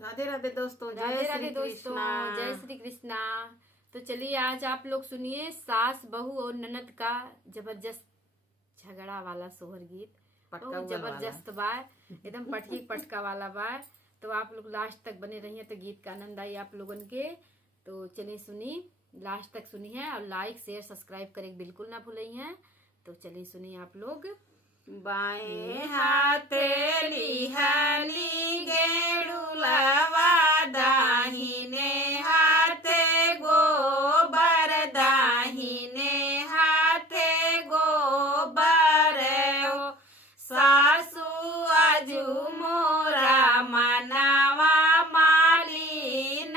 राधे राधे दोस्तों, राधे राधे दोस्तों, जय श्री कृष्णा। तो चलिए आज आप लोग सुनिए सास बहू और ननद का जबरदस्त झगड़ा वाला सोहर गीत। बहुत जबरदस्त बा, एकदम पटकी पटका वाला बा। तो आप लोग लास्ट तक बने रहिए तो गीत का आनंद आई आप लोगन के। तो चलिए सुनी, लास्ट तक सुनी है और लाइक शेयर सब्सक्राइब करे बिल्कुल ना भूलिए हैं। तो चलिए सुनिए आप लोग। बाएं हाथे लिहाली गेड़ुलावा, दाहिने हाथे गोबर, दाहिने हाथे गोबर हो। सासू आजू मोरा मनावा, मालिन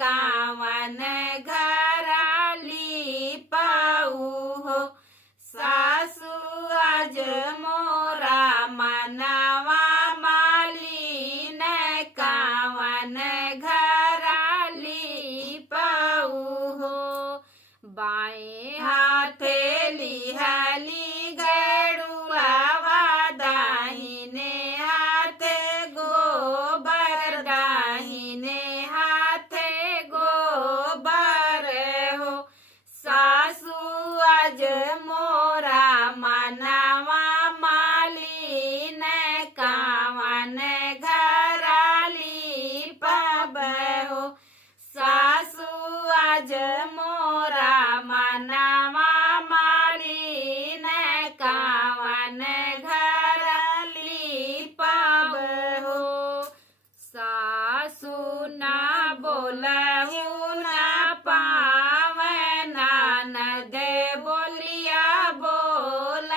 कावन घराली पाऊ हो। सासू आज मोरा मनावा, मालिन कावन घराली पाऊ हो। बाएं हाथे लिहाली गड़ुलावा, दाहिने हाथे गोबर, दाहिने हाथे गोबर हो। सासू आज मोरा मनावा, मालिन कावन घराली पाब हो। सासू आज मोरा मनावा, मालिन कावन घराली पाब हो। सासू ना बोलहु ना पावे, ननद बोलिया बोल,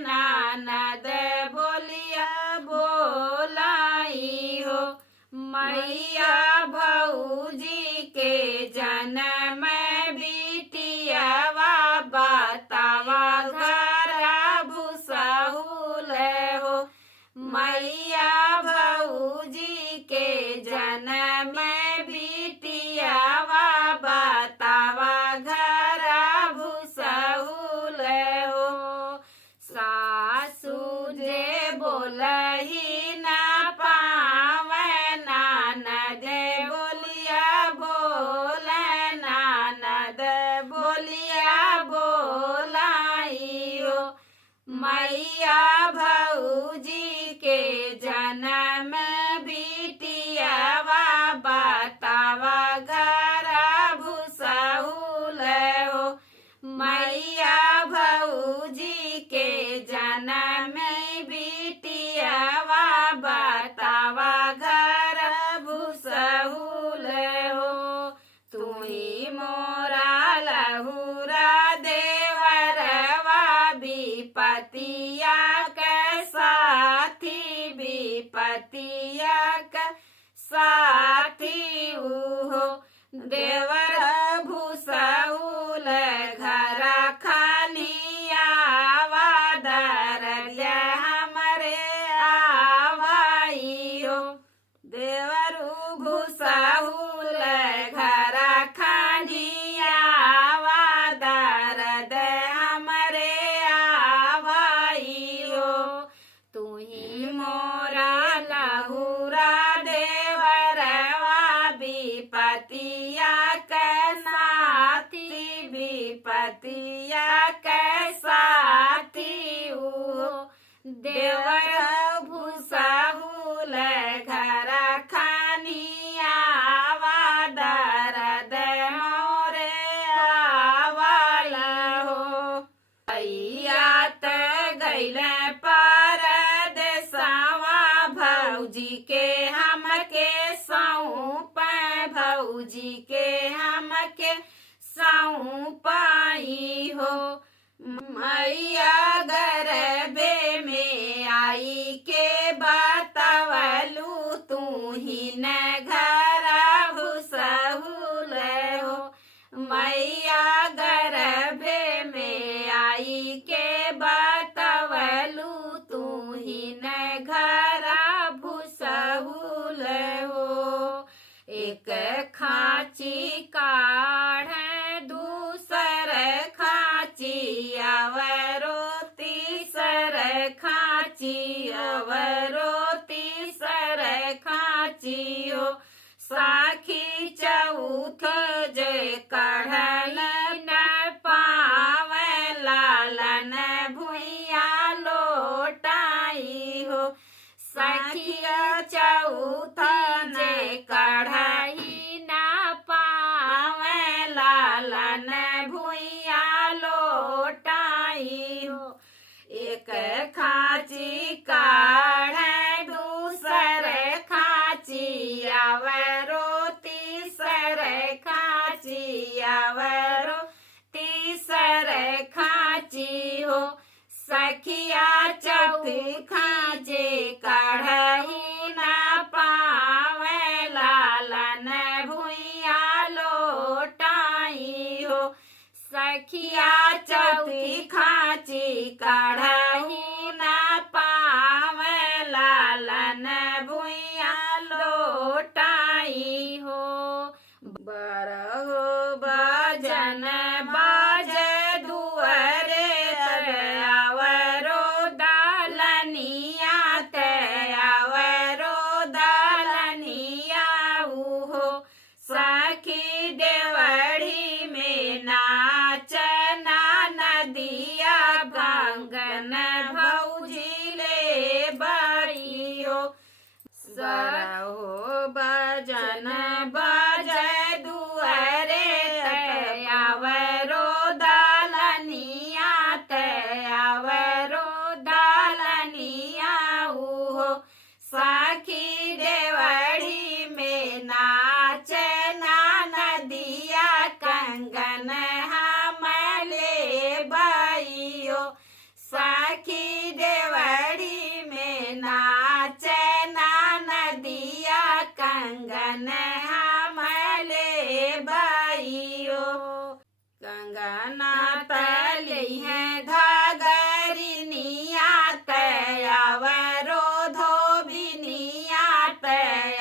ननद बोलिया बोलाई हो। मैया भौजी के जन्म बिटियावा, बतावा घर भूसहुल हो। मैया भौजी के जन्म बिटियावा, बतावा घर भूसहुल हो। सासू जे बोलही ना पावे, ननद बोलिया बोल, ननद बोलिया बोलाई हो। मैया भौजी के जन्म बिटियावा, बतावा घर भूसहुल हो। मैया भौजी के जन्म बिटियावा, बतावा घर भूसहुल हो। तुही मोरा लहुरा देवरवा, विपतिया के साथी, विपतिया के साथी हो। देवर भूसहुल घर खानिया, दरज हमरे आवाई हो। देवर भूसहुल घर खानिया, दरद हमरे आवाई हो। तुही मोरा लहुरा देवरवा, विपतिया के साथी, विपतिया के साथी हो। देवर भूसहुल घर खानिया, दरद मोरे आवाल हो। भैयात गैल परदेसवा, भौजी के हमके सौंप, भौजी के हमके सौंपाई हो। मैया गर्भे में आई के बतावलू, तू ही न घर भूसहुल हो। मैया गर्भे में आई के बतावलू, तू ही न घर भूसहुल हो। एक खाची काढ़ दूसर खाची, अवरो तीसर खाची, अवरो तीसर खाची हो। साखी चौथ जे कढ़ल न पावे लालन भुइया लोटाई हो। सखिया चौथ जे कढ़ही न पावे लालन भुइया लोटाई हो। एक खाची काढ़े दूसर खाची आवरो तीसर खाची आवरो तीसर खाची हो। सखिया चौथी खाचे काढ़ही न पावे लालन भुइया लोटाई हो। सखिया चौथी खाची काढ़ही न पावे लालन भुइया लोटाई हो। बरहो बाजन बाजे दुअरे आवरो दालनिया आवरो दालनिया हो। सखी देवड़ी में नाच नदिया गंगन भौजी ले बड़ी हो। सरहो बजन बजे दुअरे आवरो दालनिया आवरो दालनिया हो। सखी देवड़ी में नाच नदिया कंगन हमले बइयो। सखी देवड़ी में नाच नदिया कंगन हमले बइयो। कंगना तली है धागरिनिया आवरो धोबिनिया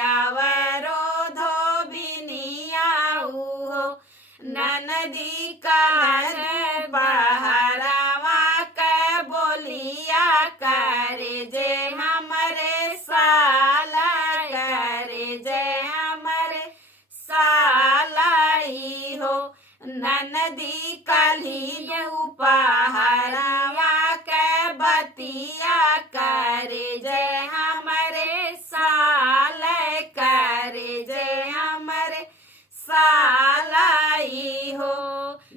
आवरो धोबिनिया हो। ननदी काज बहरवा के बोलिया करे जे हमरे साला करे जे हमरे सालाई हो। ननदी कली उपहरवा के बतिया करे जे हमरे साल करे जे हमरे सालाई हो।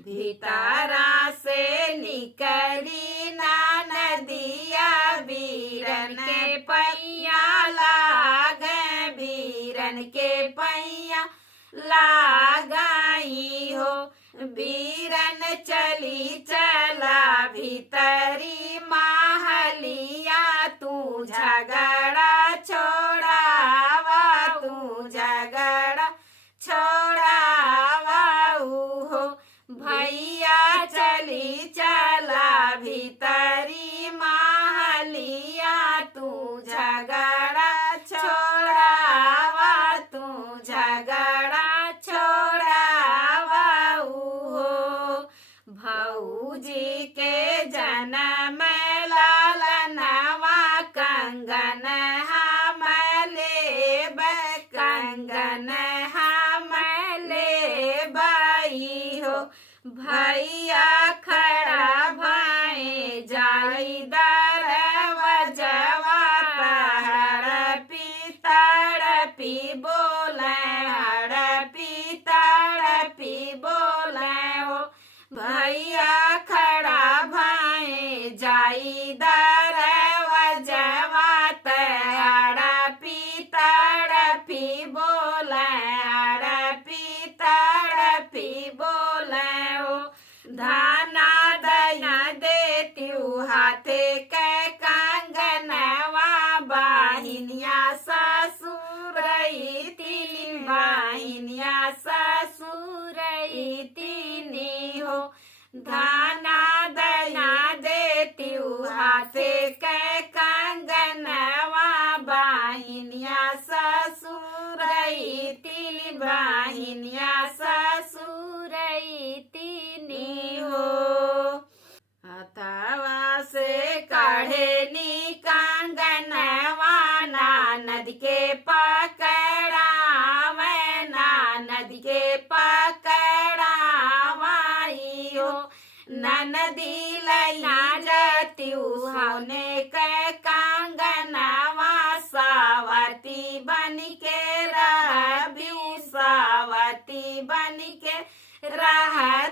भीतरा से निकली ना नदिया बीरन के पैया लागे बीरन के पैया लगाई हो। बीरन चली चला भीतरी महलिया तू झगड़ा छोड़ावा तू झगड़ा छोड़ावा हो। भैया चली चला भीतरी महलिया तू झगड़ा छोड़ावा तू झगड़ा छोड़ावा हो। भौजी के जन्म लालनवा कंगन हमले कंगन हमले बई हो। भैया खड़ा भाई जाई दरवजवा तड़पी तड़पी बोले हड़पी तड़पी बोले हो। भैया खड़ा भाई जाई दरवजवा तड़पी तड़पी बोले हड़पी तड़पी बोले हो। धाना दया देत्यू हाथे के कंगनवा बाहिनिया ससुरई तीन बाहिनिया ससुरई तीनी हो। धाना दया देत्यू हाथे के कंगनवा बाहिनिया ससुरई तीन बाहिनिया ससुरई तीनी हो। हथवा से काढ़े नी कंगनवा ननद के पकड़ावे सोने के कंगनवा सावती बन के रहबी सावती बन के रह